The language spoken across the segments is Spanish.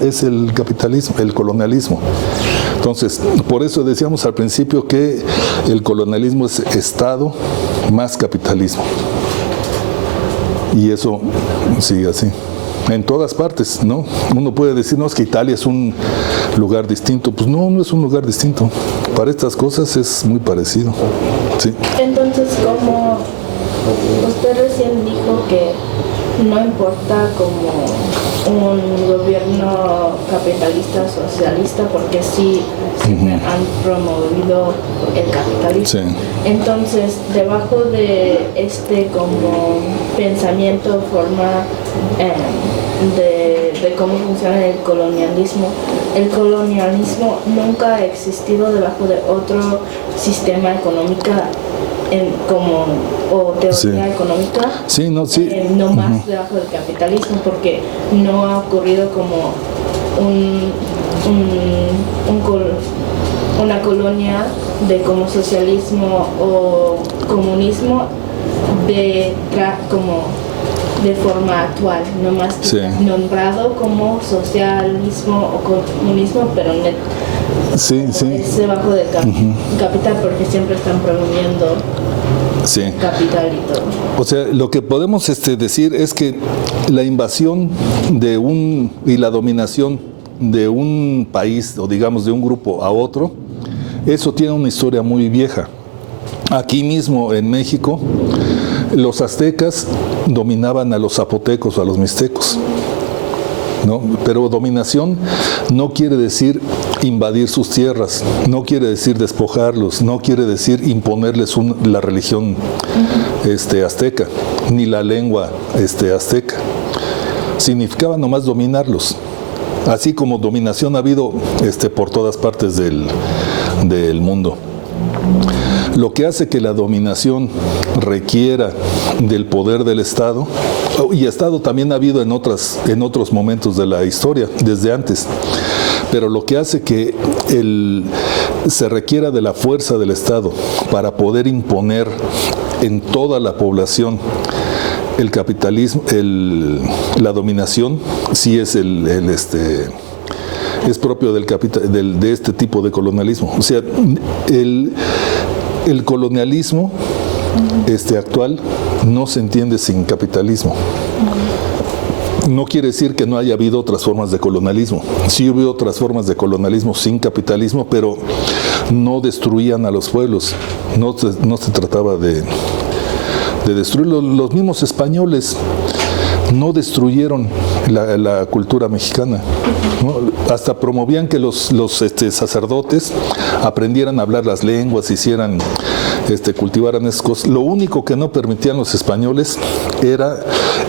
es el capitalismo, el colonialismo. Entonces, por eso decíamos al principio que el colonialismo es Estado más capitalismo. Y eso sigue así. En todas partes, ¿no? Uno puede decir, no, es que Italia es un lugar distinto. Pues no, no es un lugar distinto. Para estas cosas es muy parecido. Sí. Entonces, como usted recién dijo que no importa como un gobierno capitalista o socialista, porque sí han promovido el capitalismo. Sí. Entonces, debajo de este como pensamiento, forma de cómo funciona el colonialismo nunca ha existido debajo de otro sistema económico o teoría económica, sí, no, sí. No más debajo del capitalismo, porque no ha ocurrido como una colonia de como socialismo o comunismo de forma actual, no más nombrado como socialismo o comunismo, pero es debajo del capital, porque siempre están promoviendo capital y todo. O sea, lo que podemos decir es que la invasión y la dominación de un país, o digamos de un grupo a otro, eso tiene una historia muy vieja. Aquí mismo en México, los aztecas dominaban a los zapotecos o a los mixtecos, ¿no? Pero dominación no quiere decir invadir sus tierras, no quiere decir despojarlos, no quiere decir imponerles la religión azteca, ni la lengua azteca. Significaba nomás dominarlos. Así como dominación ha habido por todas partes del mundo. Lo que hace que la dominación requiera del poder del Estado, y Estado también ha habido en otros momentos de la historia, desde antes, pero lo que hace que se requiera de la fuerza del Estado para poder imponer en toda la población el capitalismo, la dominación, sí es es propio de este tipo de colonialismo. O sea, el colonialismo actual no se entiende sin capitalismo. No quiere decir que no haya habido otras formas de colonialismo. Sí hubo otras formas de colonialismo sin capitalismo, pero no destruían a los pueblos. No se trataba de destruirlos. Los mismos españoles no destruyeron la cultura mexicana, ¿no? Hasta promovían que los sacerdotes aprendieran a hablar las lenguas, cultivaran esas cosas. Lo único que no permitían los españoles era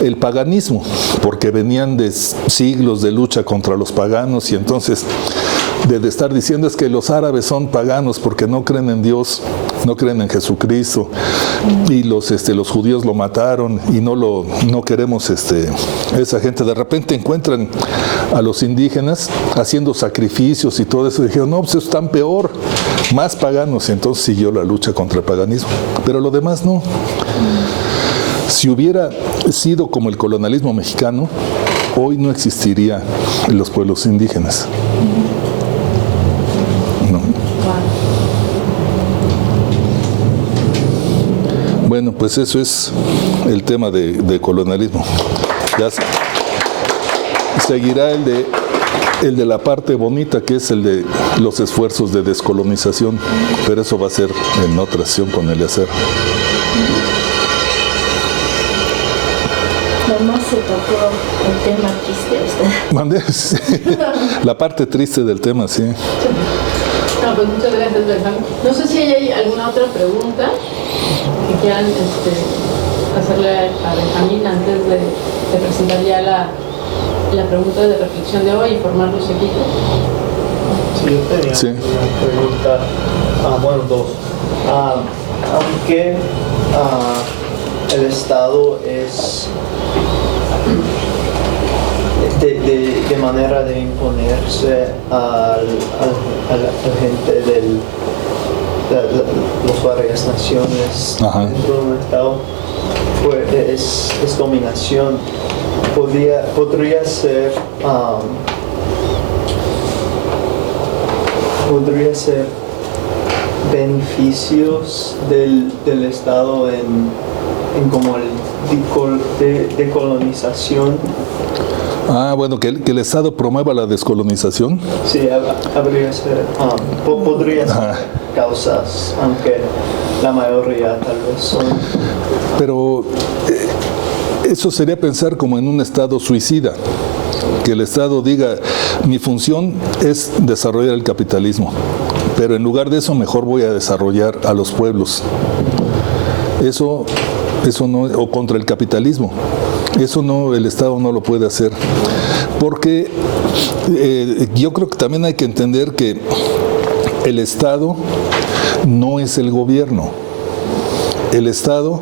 el paganismo, porque venían de siglos de lucha contra los paganos, y entonces de estar diciendo es que los árabes son paganos porque no creen en Dios, no creen en Jesucristo, y los judíos lo mataron y no queremos esa gente. De repente encuentran a los indígenas haciendo sacrificios y todo eso, y dijeron, no, pues eso están peor, más paganos, y entonces siguió la lucha contra el paganismo, pero lo demás no. Si hubiera sido como el colonialismo mexicano, hoy no existiría los pueblos indígenas. Bueno, pues eso es el tema de colonialismo. Ya seguirá el de la parte bonita, que es el de los esfuerzos de descolonización, pero eso va a ser en otra sesión con Eliezer. Nomás se tocó el tema triste usted. La parte triste del tema, sí. No, pues muchas gracias, Alejandro. No sé si hay alguna otra pregunta que quieran hacerle a Benjamín antes de presentar ya la pregunta de reflexión de hoy y formar los equipos. Sí, yo tenía una pregunta, dos. Aunque el Estado es de manera de imponerse a la gente de las varias naciones dentro de un Estado, pues es dominación. Podría ser podría ser beneficios del Estado en como el decolonización. Bueno, que el Estado promueva la descolonización. Sí, habría ser, podría ser causas, aunque la mayoría tal vez son. Pero eso sería pensar como en un Estado suicida, que el Estado diga, mi función es desarrollar el capitalismo, pero en lugar de eso mejor voy a desarrollar a los pueblos. Eso no, o contra el capitalismo. Eso no, el Estado no lo puede hacer. Porque yo creo que también hay que entender que el Estado no es el gobierno. El Estado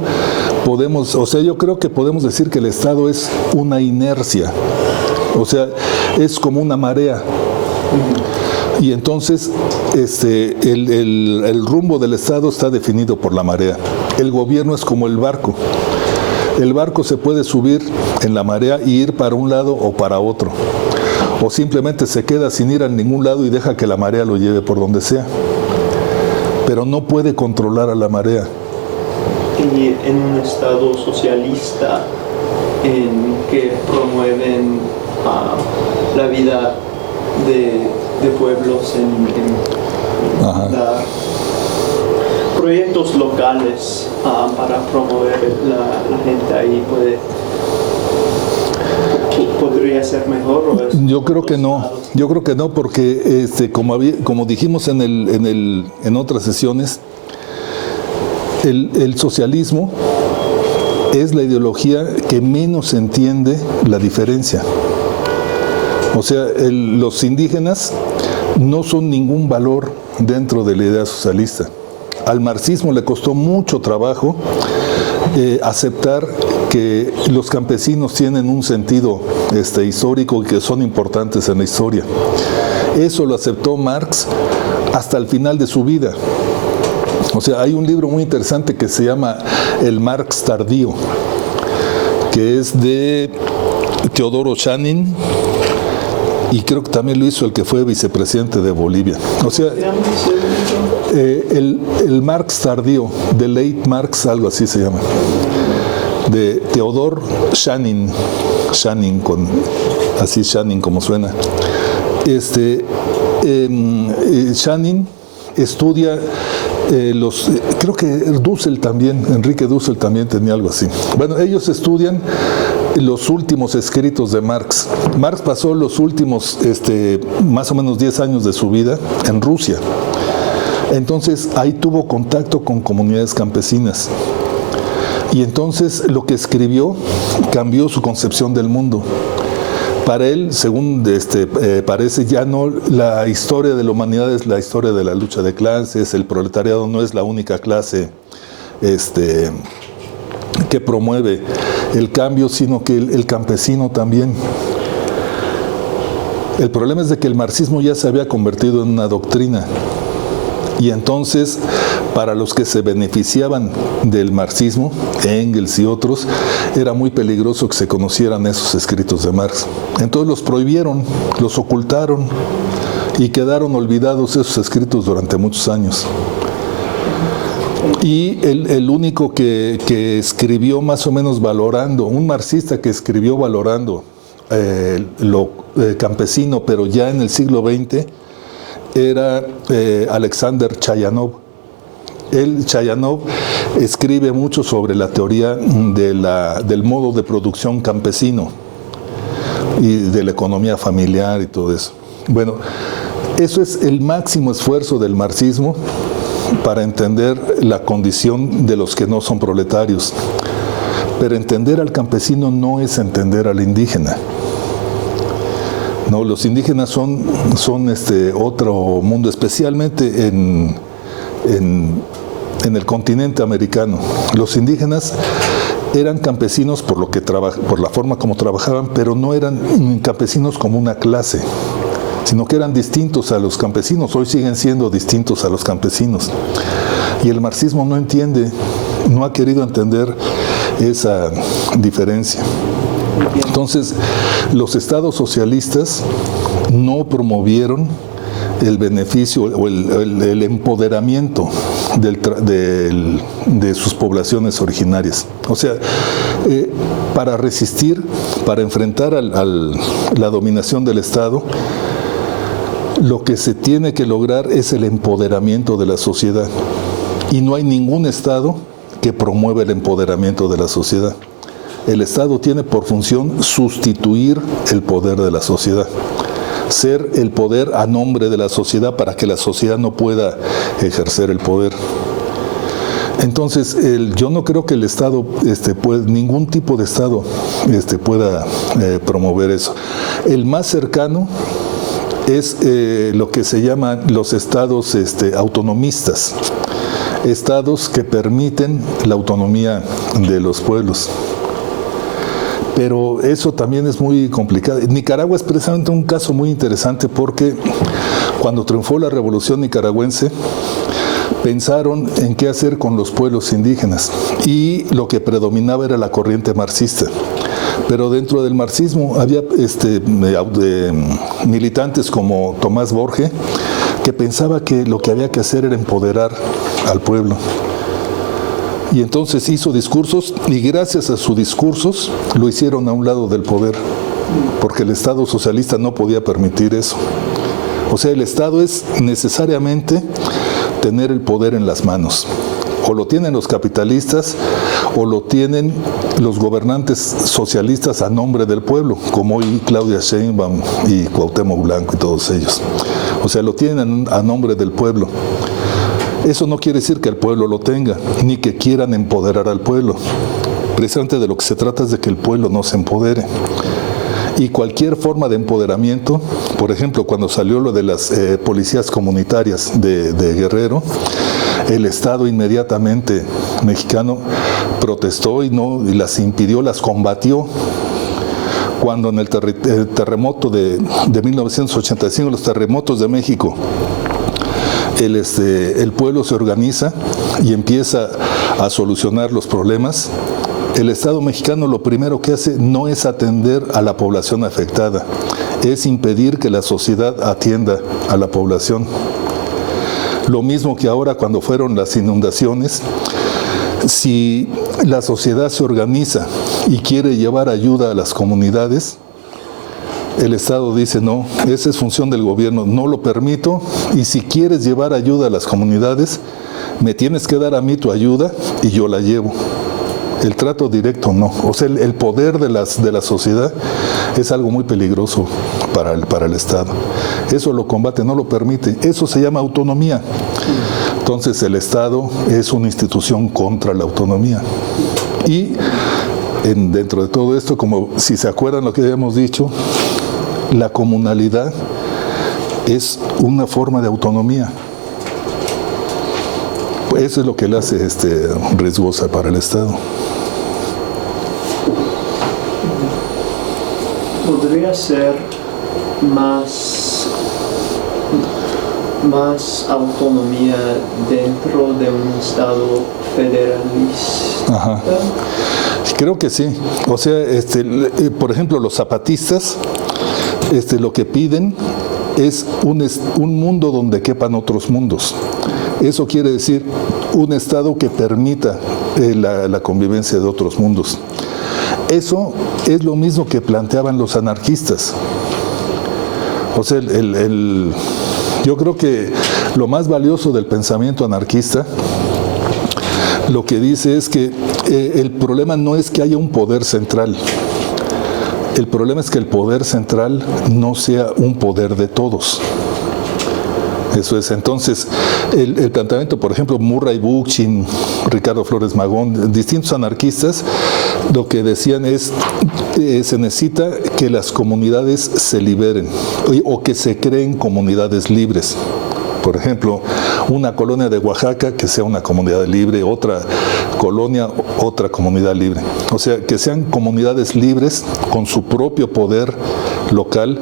yo creo que podemos decir que el Estado es una inercia. O sea, es como una marea. Y entonces el rumbo del Estado está definido por la marea. El gobierno es como el barco. El barco se puede subir en la marea y ir para un lado o para otro. O simplemente se queda sin ir a ningún lado y deja que la marea lo lleve por donde sea. Pero no puede controlar a la marea. Y en un Estado socialista en que promueven la vida de pueblos en proyectos locales para promover la gente ahí, ¿podría ser mejor? Yo creo que no, porque como dijimos en otras sesiones, el socialismo es la ideología que menos entiende la diferencia. O sea, los indígenas no son ningún valor dentro de la idea socialista. Al marxismo le costó mucho trabajo aceptar que los campesinos tienen un sentido histórico y que son importantes en la historia. Eso lo aceptó Marx hasta el final de su vida. O sea, hay un libro muy interesante que se llama El Marx tardío, que es de Teodoro Shannon, y creo que también lo hizo el que fue vicepresidente de Bolivia. O sea, el Marx tardío, The Late Marx, algo así se llama, de Teodor Shannon, Shannon como suena. Shannon estudia creo que Enrique Dussel también tenía algo así. Bueno, ellos estudian los últimos escritos de Marx. Marx pasó los últimos más o menos 10 años de su vida en Rusia. Entonces ahí tuvo contacto con comunidades campesinas. Y entonces lo que escribió cambió su concepción del mundo. Para él, según parece, ya no la historia de la humanidad es la historia de la lucha de clases, el proletariado no es la única clase que promueve el cambio, sino que el campesino también. El problema es de que el marxismo ya se había convertido en una doctrina. Y entonces, para los que se beneficiaban del marxismo, Engels y otros, era muy peligroso que se conocieran esos escritos de Marx. Entonces los prohibieron, los ocultaron y quedaron olvidados esos escritos durante muchos años. Y el único que escribió más o menos valorando, un marxista que escribió valorando lo campesino, pero ya en el siglo XX, era Alexander Chayanov. Chayanov escribe mucho sobre la teoría del modo de producción campesino y de la economía familiar y todo eso. Bueno, eso es el máximo esfuerzo del marxismo para entender la condición de los que no son proletarios. Pero entender al campesino no es entender al indígena. No, los indígenas son otro mundo, especialmente en el continente americano. Los indígenas eran campesinos por la forma como trabajaban, pero no eran campesinos como una clase, sino que eran distintos a los campesinos. Hoy siguen siendo distintos a los campesinos. Y el marxismo no ha querido entender esa diferencia. Entonces, los estados socialistas no promovieron el beneficio o el empoderamiento de sus poblaciones originarias. O sea, para resistir, para enfrentar la dominación del Estado, lo que se tiene que lograr es el empoderamiento de la sociedad. Y no hay ningún Estado que promueva el empoderamiento de la sociedad. El Estado tiene por función sustituir el poder de la sociedad, ser el poder a nombre de la sociedad para que la sociedad no pueda ejercer el poder. Entonces, yo no creo que el Estado, ningún tipo de Estado pueda promover eso. El más cercano es lo que se llaman los estados autonomistas, estados que permiten la autonomía de los pueblos. Pero eso también es muy complicado. Nicaragua es precisamente un caso muy interesante porque cuando triunfó la revolución nicaragüense, pensaron en qué hacer con los pueblos indígenas y lo que predominaba era la corriente marxista. Pero dentro del marxismo había militantes como Tomás Borge que pensaba que lo que había que hacer era empoderar al pueblo. Y entonces hizo discursos y gracias a sus discursos lo hicieron a un lado del poder, porque el Estado socialista no podía permitir eso. O sea, el Estado es necesariamente tener el poder en las manos. O lo tienen los capitalistas o lo tienen los gobernantes socialistas a nombre del pueblo, como hoy Claudia Sheinbaum y Cuauhtémoc Blanco y todos ellos. O sea, lo tienen a nombre del pueblo. Eso no quiere decir que el pueblo lo tenga, ni que quieran empoderar al pueblo. Precisamente de lo que se trata es de que el pueblo no se empodere. Y cualquier forma de empoderamiento, por ejemplo, cuando salió lo de las policías comunitarias de Guerrero, el Estado inmediatamente mexicano protestó y las impidió, las combatió. Cuando en el terremoto de 1985, los terremotos de México, el pueblo se organiza y empieza a solucionar los problemas, el Estado mexicano lo primero que hace no es atender a la población afectada, es impedir que la sociedad atienda a la población. Lo mismo que ahora cuando fueron las inundaciones, si la sociedad se organiza y quiere llevar ayuda a las comunidades, el Estado dice no, esa es función del gobierno, no lo permito y si quieres llevar ayuda a las comunidades, me tienes que dar a mí tu ayuda y yo la llevo. El trato directo no. O sea, el poder de la sociedad es algo muy peligroso para el Estado. Eso lo combate, no lo permite. Eso se llama autonomía. Entonces el Estado es una institución contra la autonomía. Y dentro de todo esto, como si se acuerdan lo que habíamos dicho, la comunalidad es una forma de autonomía. Eso es lo que le hace riesgosa para el Estado. ¿Podría ser más autonomía dentro de un Estado federalista? Ajá. Creo que sí. O sea, por ejemplo, los zapatistas lo que piden es un mundo donde quepan otros mundos. Eso quiere decir un Estado que permita la convivencia de otros mundos. Eso es lo mismo que planteaban los anarquistas. O sea, yo creo que lo más valioso del pensamiento anarquista lo que dice es que el problema no es que haya un poder central. El problema es que el poder central no sea un poder de todos. Eso es. Entonces, el planteamiento, por ejemplo, Murray Bookchin, Ricardo Flores Magón, distintos anarquistas, lo que decían es se necesita que las comunidades se liberen o que se creen comunidades libres. Por ejemplo, una colonia de Oaxaca que sea una comunidad libre, otra colonia, otra comunidad libre. O sea, que sean comunidades libres con su propio poder local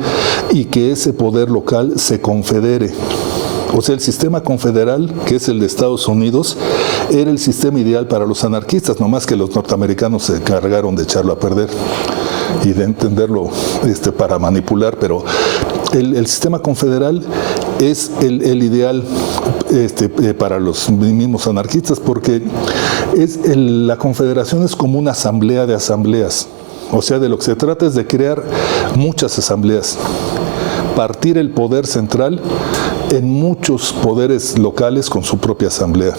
y que ese poder local se confedere. O sea, el sistema confederal, que es el de Estados Unidos, era el sistema ideal para los anarquistas, nomás que los norteamericanos se encargaron de echarlo a perder y de entenderlo para manipular, pero el sistema confederal es el ideal para los mismos anarquistas, porque la confederación es como una asamblea de asambleas. O sea, de lo que se trata es de crear muchas asambleas, partir el poder central en muchos poderes locales con su propia asamblea,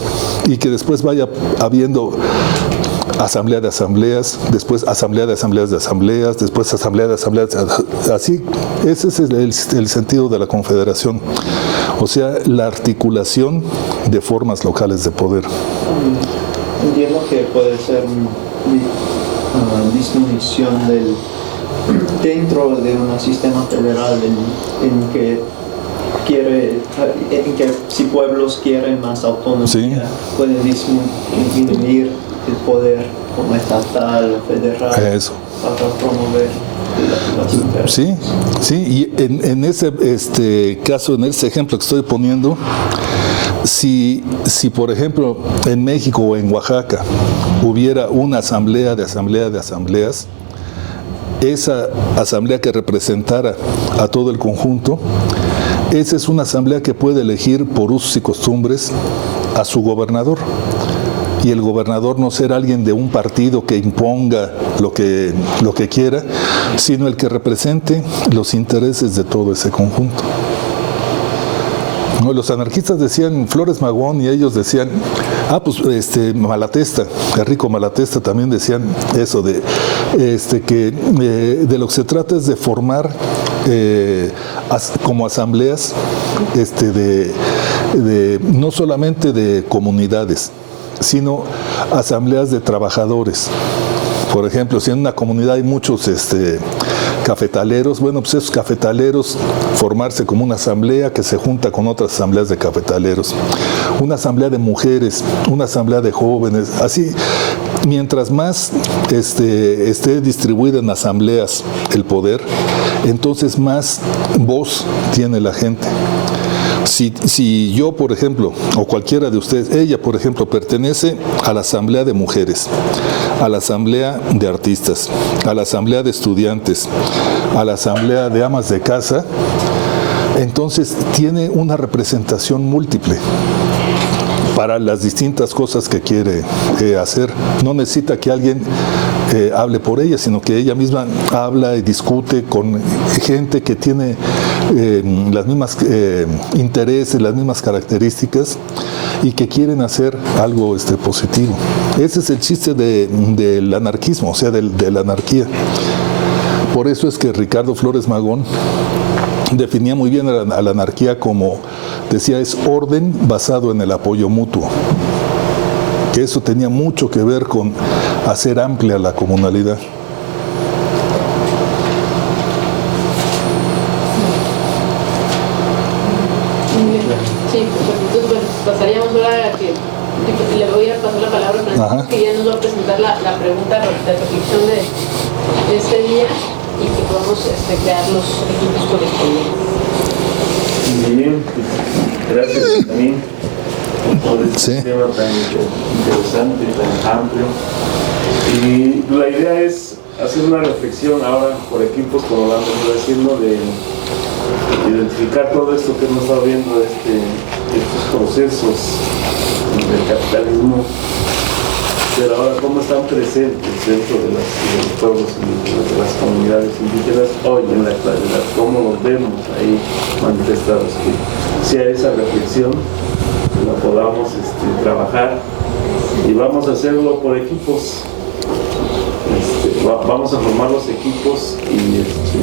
y que después vaya habiendo asamblea de asambleas, después asamblea de asambleas de asambleas, después asamblea de asambleas, así. Ese es el sentido de la confederación, o sea, la articulación de formas locales de poder. Entiendo que puede ser una disminución dentro de un sistema federal en que si pueblos quieren más autonomía, sí, pueden disminuir el poder como estatal o federal. Eso. Para promover las sí, y en ese caso, en ese ejemplo que estoy poniendo, si por ejemplo en México o en Oaxaca hubiera una asamblea de asambleas, esa asamblea que representara a todo el conjunto, esa es una asamblea que puede elegir por usos y costumbres a su gobernador. Y el gobernador no ser alguien de un partido que imponga lo que quiera, sino el que represente los intereses de todo ese conjunto. No, los anarquistas decían Flores Magón, y ellos decían, Malatesta, Enrico Malatesta también decían eso, de lo que se trata es de formar como asambleas no solamente de comunidades, sino asambleas de trabajadores. Por ejemplo, si en una comunidad hay muchos cafetaleros, bueno, pues esos cafetaleros formarse como una asamblea que se junta con otras asambleas de cafetaleros, una asamblea de mujeres, una asamblea de jóvenes, así. Mientras más esté distribuida en asambleas el poder, entonces más voz tiene la gente. Si yo, por ejemplo, o cualquiera de ustedes, ella, por ejemplo, pertenece a la asamblea de mujeres, a la asamblea de artistas, a la asamblea de estudiantes, a la asamblea de amas de casa, entonces tiene una representación múltiple para las distintas cosas que quiere hacer. No necesita que alguien hable por ella, sino que ella misma habla y discute con gente que tiene las mismas intereses, las mismas características, y que quieren hacer algo positivo. Ese es el chiste del anarquismo, o sea, de la anarquía. Por eso es que Ricardo Flores Magón definía muy bien a la anarquía como, decía, es orden basado en el apoyo mutuo. Que eso tenía mucho que ver con hacer amplia la comunalidad. Sí, entonces pasaríamos ahora a que le voy a pasar la palabra a Francisco, que ya nos va a presentar la pregunta de reflexión de este día, y que podamos crear los equipos correspondientes. Bien, gracias también por este tema tan interesante, tan amplio. Y la idea es hacer una reflexión ahora por equipos, como vamos haciendo, de identificar todo esto que hemos estado viendo, estos procesos del capitalismo, pero ahora cómo están presentes dentro de los pueblos y de las comunidades indígenas hoy en la actualidad, cómo los vemos ahí manifestados, que sea esa reflexión, que la podamos trabajar, y vamos a hacerlo por equipos, vamos a formar los equipos y